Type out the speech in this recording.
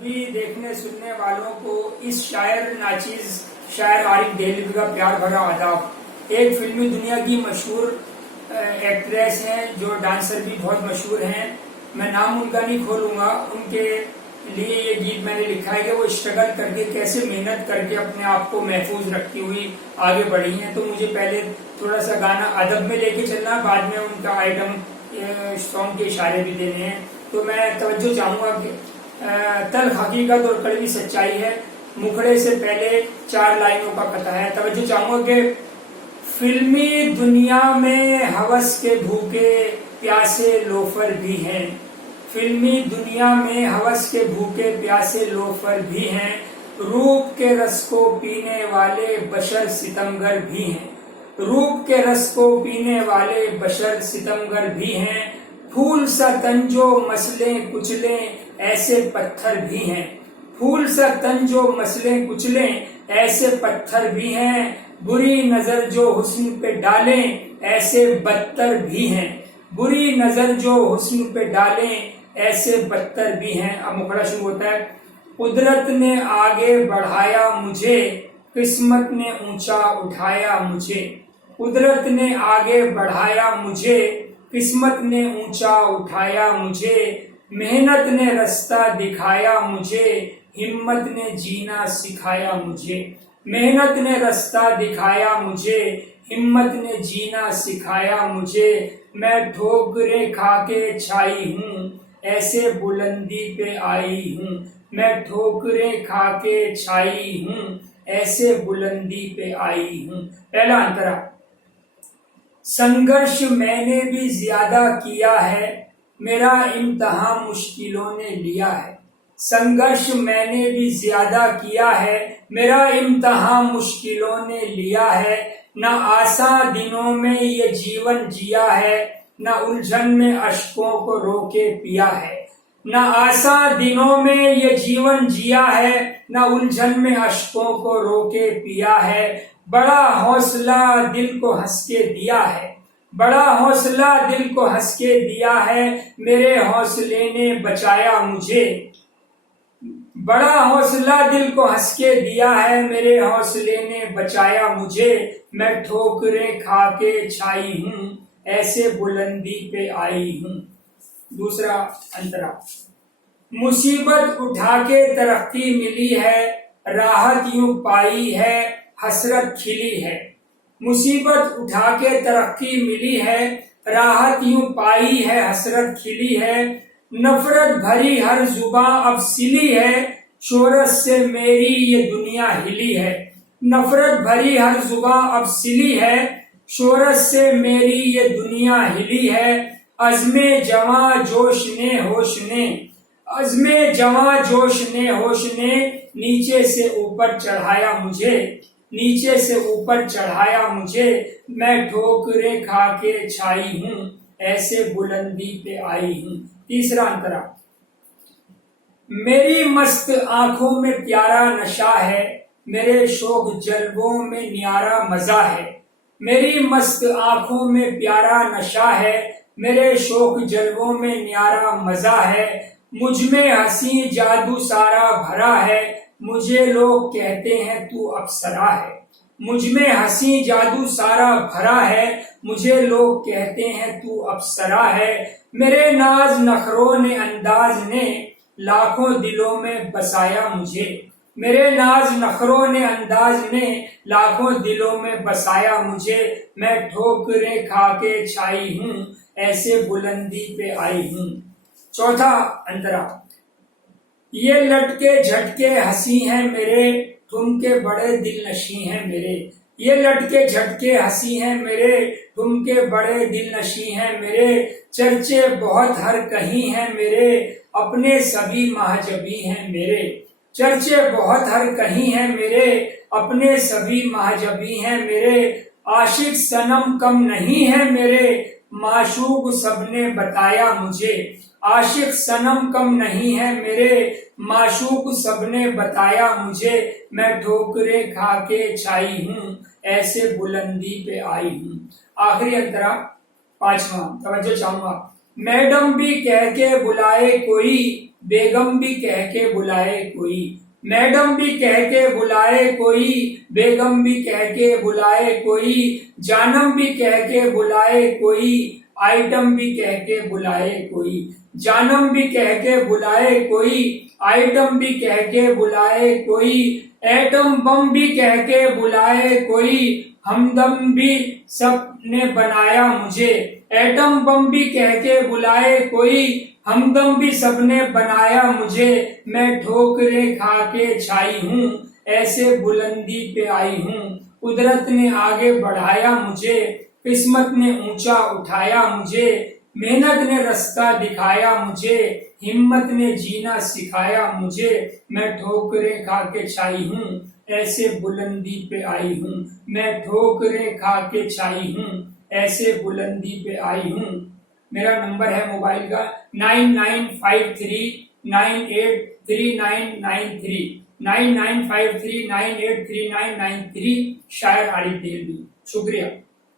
सभी देखने सुनने वालों को इस शायर नाचीज शायर आरिफ देहलवी का प्यार भरा आदाब। एक फिल्मी दुनिया की मशहूर एक्ट्रेस हैं जो डांसर भी बहुत मशहूर हैं। मैं नाम उनका नहीं खोलूंगा। उनके लिए ये गीत मैंने लिखा है कि वो स्ट्रगल करके कैसे मेहनत करके अपने आप को महफूज रखती हुई आगे बढ़ी हैं। तो मुझे पहले थोड़ा सा गाना अदब में लेके चलना, बाद में उनका आइटम सॉन्ग के इशारे भी देने हैं। तो मैं तवज्जो चाहूंगा कि तल्ख हकीकत और कड़वी सच्चाई है, मुखड़े से पहले 4 लाइनों का कथा है। तवज्जो चाहूंगा कि फिल्मी दुनिया में हवस के भूखे प्यासे लोफर भी हैं। फिल्मी दुनिया में हवस के भूखे प्यासे लोफर भी हैं। रूप के रस को पीने वाले बशर सितमगर भी हैं। रूप के रस को पीने वाले बशर सितमगर भी हैं। फूल सा तन जो मसले कुचले ऐसे पत्थर भी हैं। फूल सा तन जो मसले कुचले ऐसे पत्थर भी हैं। बुरी नजर जो हुस्न पे डालें ऐसे बदतर भी हैं। बुरी नजर जो हुस्न पे डालें ऐसे बदतर भी हैं। अब मुखड़ा शुरू होता है। कुदरत ने आगे बढ़ाया मुझे, किस्मत ने ऊंचा उठाया मुझे। कुदरत ने आगे बढ़ाया मुझे, किस्मत ने ऊंचा उठाया मुझे। मेहनत ने रास्ता दिखाया मुझे, हिम्मत ने जीना सिखाया मुझे। मेहनत ने रास्ता दिखाया मुझे, हिम्मत ने जीना सिखाया मुझे। मैं ठोकरें खा के छाई हूँ, ऐसे बुलंदी पे आई हूँ। मैं ठोकरें खा के छाई हूँ, ऐसे बुलंदी पे आई हूँ। पहला अंतरा। संघर्ष मैंने भी ज्यादा किया है, मेरा इम्तहान मुश्किलों ने लिया है। संघर्ष मैंने भी ज्यादा किया है, मेरा इम्तहान मुश्किलों ने लिया है। न आसान दिनों में ये जीवन जिया है, न उलझन में अश्कों को रोके पिया है। न आसान दिनों में ये जीवन जिया है, न उलझन में अश्कों को रोके पिया है। बड़ा हौसला दिल को हंस के दिया है, बड़ा हौसला दिल को हंस के दिया है। मेरे हौसले ने बचाया मुझे। बड़ा हौसला दिल को हंस के दिया है, मेरे हौसले ने बचाया मुझे। मैं ठोकरें खा के छाई हूँ, ऐसे बुलंदी पे आई हूँ। दूसरा अंतरा। मुसीबत उठा के तरक्की मिली है, राहत यूं पाई है, हसरत खिली है। मुसीबत उठा के तरक्की मिली है, राहत यूं पाई है, हसरत खिली है। नफरत भरी हर जुबान अब सिली है, शोहरत से मेरी ये दुनिया हिली है। नफरत भरी हर जुबान अब सिली है, शोहरत से मेरी ये दुनिया हिली है। अज़्मे जवां जोश ने होश ने, अज़्मे जवां जोश ने होश ने, नीचे से ऊपर चढ़ाया मुझे, नीचे से ऊपर चढ़ाया मुझे। मैं ठोकरें खा के छाई हूँ, ऐसे बुलंदी पे आई हूँ। तीसरा अंतरा। मेरी मस्त आंखों में प्यारा नशा है, मेरे शौक जल्बों में न्यारा मजा है। मेरी मस्त आंखों में प्यारा नशा है, मेरे शौक जल्बों में न्यारा मजा है। मुझ में हंसी जादू सारा भरा है, मुझे लोग कहते हैं तू अप्सरा है। मुझ में हंसी जादू सारा भरा है, मुझे लोग कहते हैं तू अप्सरा है। मेरे नाज नखरों ने अंदाज ने लाखों दिलों में बसाया मुझे। मेरे नाज नखरों ने अंदाज ने लाखों दिलों में बसाया मुझे। मैं ठोकरें खा के छाई हूँ, ऐसे बुलंदी पे आई हूँ। चौथा अंतरा। ये लटके झटके हंसी हैं मेरे, ठुमके बड़े दिल नशी हैं मेरे। ये लटके झटके हंसी हैं मेरे, ठुमके बड़े दिल नशी हैं मेरे। चर्चे बहुत हर कहीं हैं मेरे, अपने सभी महजबी हैं मेरे। चर्चे बहुत हर कहीं हैं मेरे, अपने सभी महजबी हैं मेरे। आशिक सनम कम नहीं है मेरे, माशूक सबने बताया मुझे। आशिक सनम कम नहीं है मेरे, माशूक सबने बताया मुझे। मैं ठोकरें खा के छाई हूँ, ऐसे बुलंदी पे आई हूँ। आखिरी अंतरा, पांचवा। तवज्जो चाहूंगा। मैडम भी कह के बुलाए कोई, बेगम भी कह के बुलाए कोई, मैडम भी कह के बुलाए कोई, बेगम भी कह के बुलाए कोई, जानम भी कह के बुलाए कोई, आइटम भी कह के बुलाए कोई, जानम भी कह के बुलाए कोई, आइटम भी कह के बुलाए कोई, एटम बम भी कह के बुलाए कोई, हमदम भी सबने बनाया मुझे, एटम बम भी कह के बुलाए कोई, हमदम भी सबने बनाया मुझे, मैं ठोकरें खा के छाई हूँ, ऐसे बुलंदी पे आई हूँ, कुदरत ने आगे बढ़ाया मुझे, किस्मत ने ऊंचा उठाया मुझे, मेहनत ने रास्ता दिखाया मुझे, हिम्मत ने जीना सिखाया मुझे, मैं ठोकरें खा के छाई हूँ, ऐसे बुलंदी पे आई हूँ, मैं ठोकरें खा के छाई हूँ, ऐसे बुलंदी पे आई हूँ। मेरा नंबर है मोबाइल का 9953983993, 9953983993, शायर आरिफ देलवी। शुक्रिया।